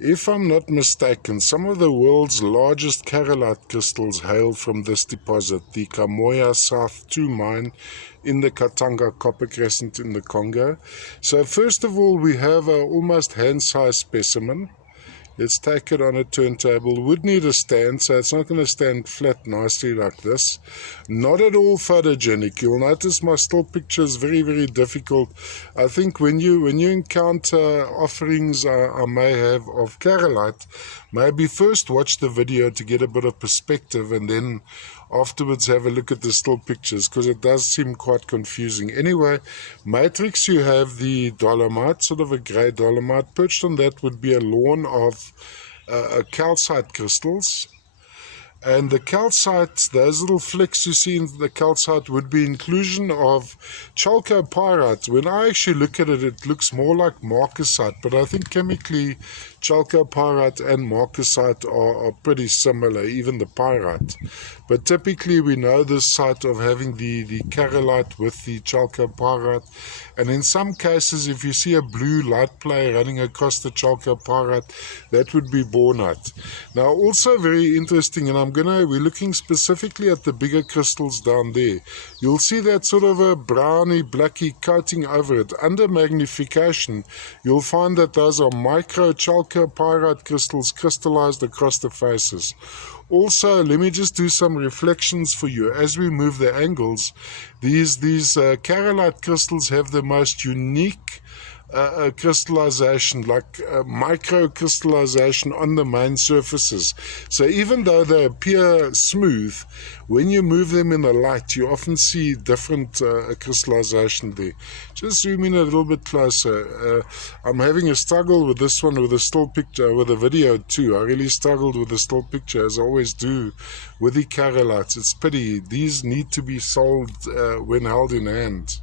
If I'm not mistaken, some of the world's largest carolite crystals hail from this deposit, the Kamoya South 2 mine in the Katanga Copper Crescent in the Congo. So first of all, we have an almost hand-sized specimen. Let's take it on a turntable. Would need a stand, so it's not going to stand flat nicely like this. Not at all photogenic. You'll notice my still picture is very, very difficult. I think when you encounter offerings I may have of carolite, maybe first watch the video to get a bit of perspective, and then afterwards have a look at the still pictures, because it does seem quite confusing. Anyway, matrix, you have the dolomite, sort of a grey dolomite. Perched on that would be a lawn of calcite crystals. And the calcite, those little flecks you see in the calcite, would be inclusion of chalcopyrite. When I actually look at it, it looks more like marcasite, but I think chemically chalcopyrite and marcasite are pretty similar, even the pyrite. But typically we know this site of having the carolite with the chalcopyrite, and in some cases if you see a blue light play running across the chalcopyrite, that would be bornite. Now also very interesting, and we're looking specifically at the bigger crystals down there. You'll see that sort of a browny blacky coating over it. Under magnification, you'll find that those are micro chalcopyrite crystals crystallized across the faces. Also, let me just do some reflections for you. As we move the angles, these carolite crystals have the most unique crystallization, like micro crystallization on the main surfaces. So even though they appear smooth, when you move them in the light, you often see different crystallization there. Just zoom in a little bit closer. I'm having a struggle with this one, with the still picture, with the video too. I really struggled with the still picture, as I always do with the carolites. It's pity. These need to be sold when held in hand.